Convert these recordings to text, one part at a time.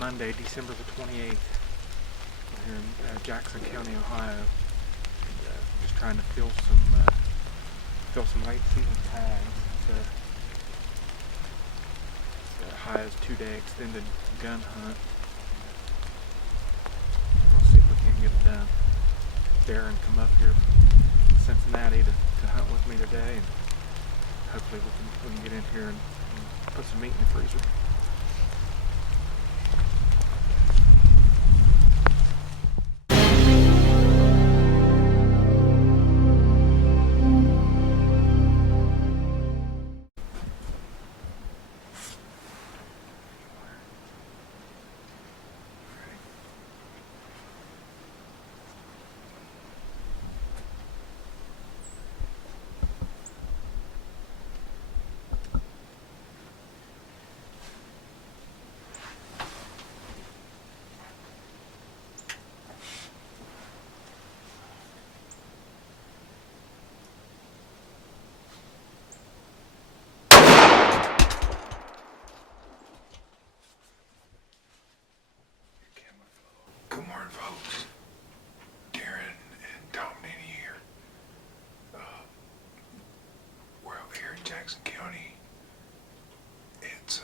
Monday, December the 28th. We're here in Jackson County, Ohio. And, just trying to fill some late season tags. It's Ohio's 2-day extended gun hunt. We'll see if we can't get it done. Darren come up here from Cincinnati to hunt with me today, and hopefully we can get in here and put some meat in the freezer. Good morning, folks. Darren and Tom Denny here. We're over here in Jackson County. It's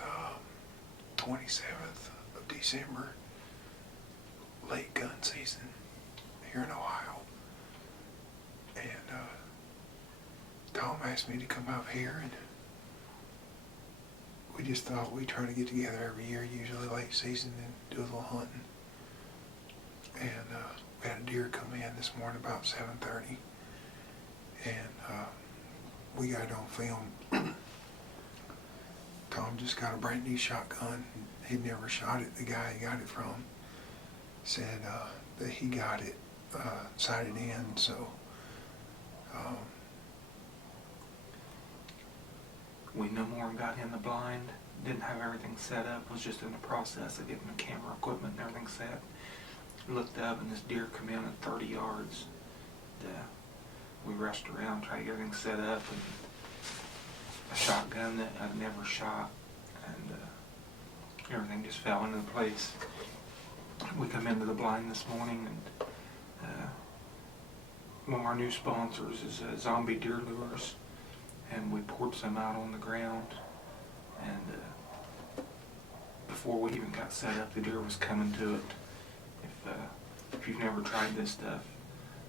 27th of December, late gun season here in Ohio. And Tom asked me to come out here, and we just thought we'd try to get together every year, usually late season, and do a little hunting. And we had a deer come in this morning about 7:30, and we got it on film. Tom just got a brand new shotgun. He'd never shot it. The guy he got it from said that he got it sighted in, so We no more got in the blind, didn't have everything set up, was just in the process of getting the camera equipment and everything set. Looked up and this deer come in at 30 yards. We rushed around, tried to get everything set up, and a shotgun that I'd never shot, and everything just fell into place. We come into the blind this morning, and one of our new sponsors is Zombie Deer Lures, and we poured some out on the ground, and before we even got set up, the deer was coming to it. If you've never tried this stuff,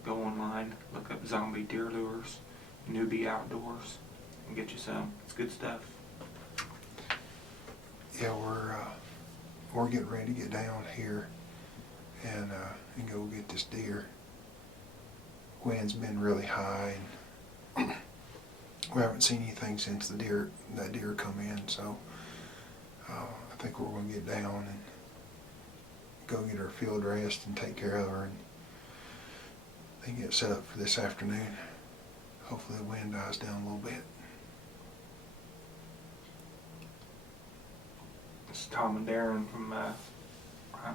go online, look up Zombie Deer Lures, Newbie Outdoors, and get you some. It's good stuff. yeah, we're getting ready to get down here and go get this deer. Wind's been really high, and we haven't seen anything since that deer come in, so I think we're going to get down and go get her field rest and take care of her, and then get set up for this afternoon. Hopefully the wind dies down a little bit. This is Tom and Darren from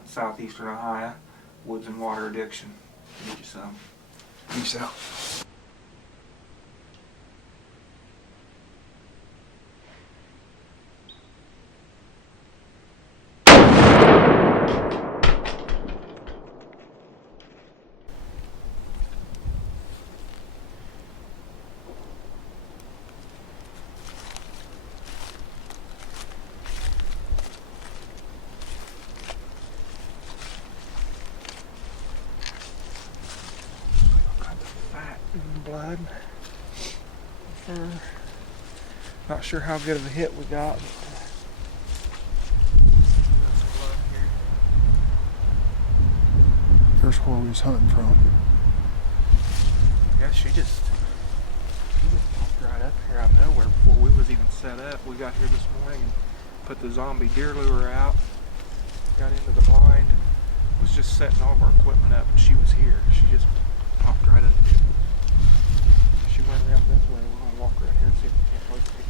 southeastern Ohio, Woods and Water Addiction. Get you some. Peace out. Blood. Not sure how good of a hit we got, but some blood here. Here's where we was hunting from. Yeah, she just popped right up here out of nowhere before we was even set up. We got here this morning and put the Zombie Deer Lure out, got into the blind, and was just setting all of our equipment up, and she was here. She just popped right up here. She went around this way. We're going to walk around here and see if we can't locate it.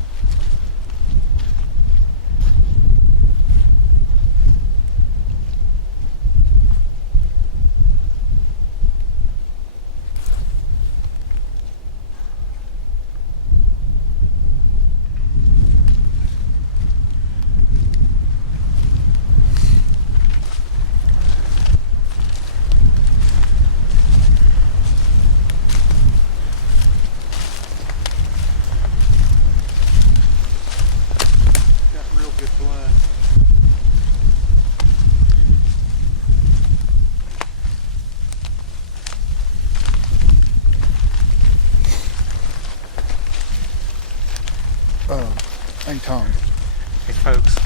tongue. Hey folks,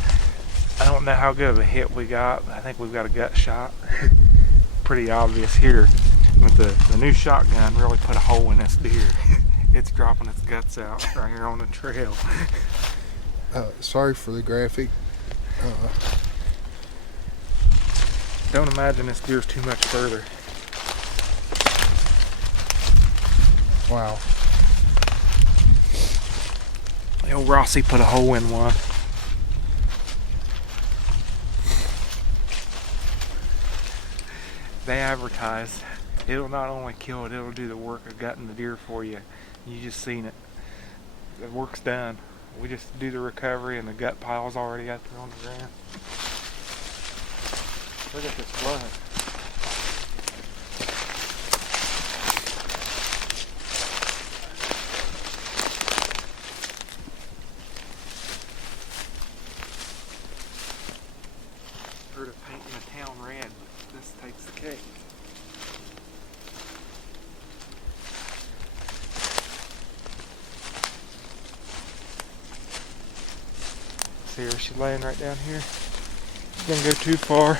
I don't know how good of a hit we got, but I think we've got a gut shot. Pretty obvious here. But the new shotgun really put a hole in this deer. It's dropping its guts out right here on the trail. Sorry for the graphic. Don't imagine this deer's too much further. Wow. The old Rossi put a hole in one. They advertise it'll not only kill it, it'll do the work of gutting the deer for you. You just seen it. The work's done. We just do the recovery and the gut pile's already out there on the ground. Look at this blood. Heard of painting the town red, but this takes the cake. See her, she's laying right down here. She's gonna go too far.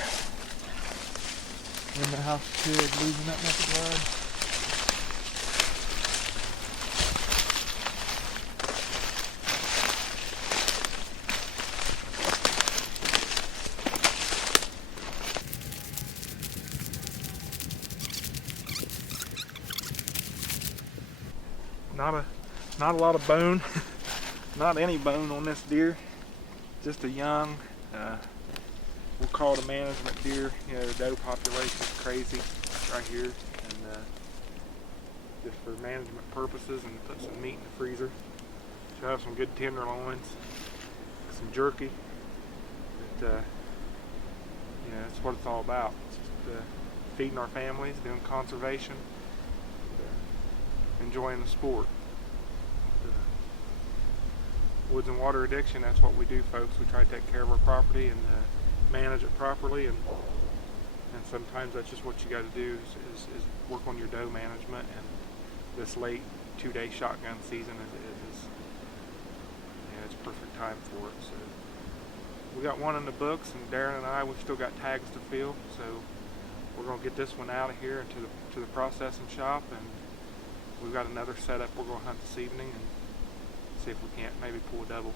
In the house kid losing that much blood. Not a lot of bone, not any bone on this deer. Just a young, we'll call it a management deer. You know, the doe population is crazy right here, and just for management purposes, and put some meat in the freezer. She'll have some good tenderloins, some jerky. But, you know, that's what it's all about. It's just feeding our families, doing conservation, enjoying the sport. Woods and water addiction, that's what we do, folks. We try to take care of our property and manage it properly, and sometimes that's just what you got to do is work on your doe management. And this late 2-day shotgun season is it's perfect time for it. So we got one in the books, and Darren and I, we've still got tags to fill, so we're gonna get this one out of here into the processing shop, and we've got another setup we're gonna hunt this evening and see if we can't maybe pull a double.